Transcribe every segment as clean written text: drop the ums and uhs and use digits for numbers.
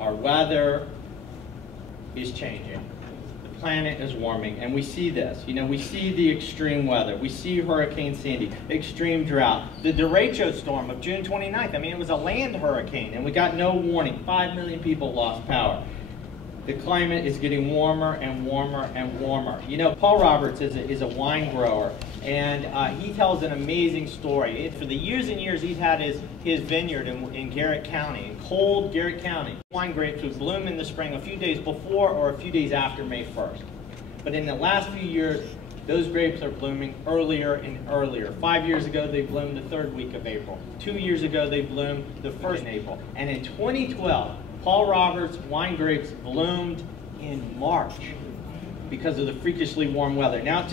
Our weather is changing. The planet is warming, and we see this. You know, we see the extreme weather. We see Hurricane Sandy, extreme drought. The derecho storm of June 29th, I mean, it was a land hurricane, and we got no warning. 5 million people lost power. The climate is getting warmer and warmer and warmer. You know, Paul Roberts is a wine grower, and he tells an amazing story. For the years and years he's had his vineyard in Garrett County, in cold Garrett County. Wine grapes would bloom in the spring a few days before or a few days after May 1st. But in the last few years, those grapes are blooming earlier and earlier. 5 years ago, they bloomed the third week of April. 2 years ago, they bloomed the first in April. And in 2012, Paul Roberts wine grapes bloomed in March because of the freakishly warm weather. Now,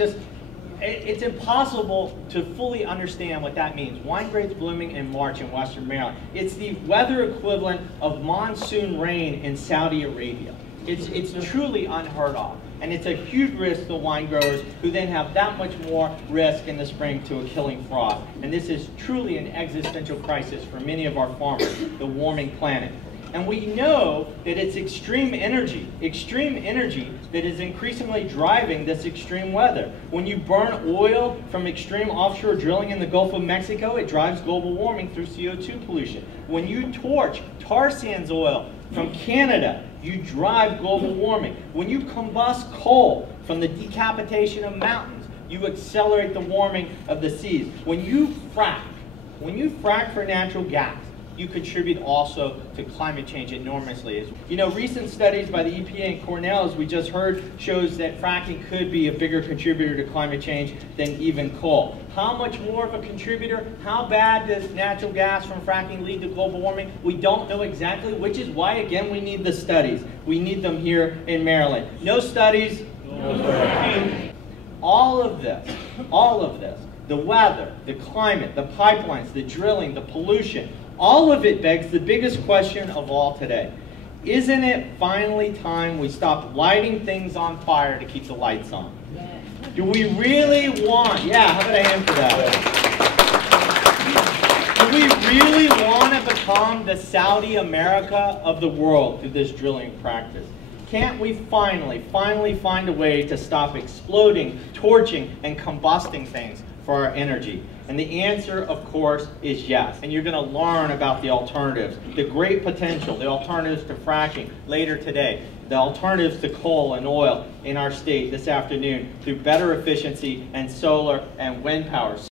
it's impossible to fully understand what that means. Wine grapes blooming in March in Western Maryland. It's the weather equivalent of monsoon rain in Saudi Arabia. It's truly unheard of. And it's a huge risk to wine growers who then have that much more risk in the spring to a killing frost. And this is truly an existential crisis for many of our farmers, the warming planet. And we know that it's extreme energy that is increasingly driving this extreme weather. When you burn oil from extreme offshore drilling in the Gulf of Mexico, it drives global warming through CO2 pollution. When you torch tar sands oil from Canada, you drive global warming. When you combust coal from the decapitation of mountains, you accelerate the warming of the seas. When you frack for natural gas, you contribute also to climate change enormously. You know, recent studies by the EPA and Cornell, as we just heard, shows that fracking could be a bigger contributor to climate change than even coal. How much more of a contributor? How bad does natural gas from fracking lead to global warming? We don't know exactly, which is why, again, we need the studies. We need them here in Maryland. No studies, no studies. All of this, the weather, the climate, the pipelines, the drilling, the pollution, all of it begs the biggest question of all today. Isn't it finally time we stop lighting things on fire to keep the lights on? Do we really want, how about a hand for that? Do we really want to become the Saudi America of the world through this drilling practice? Can't we finally find a way to stop exploding, torching, and combusting things for our energy? And the answer, of course, is yes. And you're going to learn about the alternatives, the great potential, the alternatives to fracking later today, the alternatives to coal and oil in our state this afternoon through better efficiency and solar and wind power.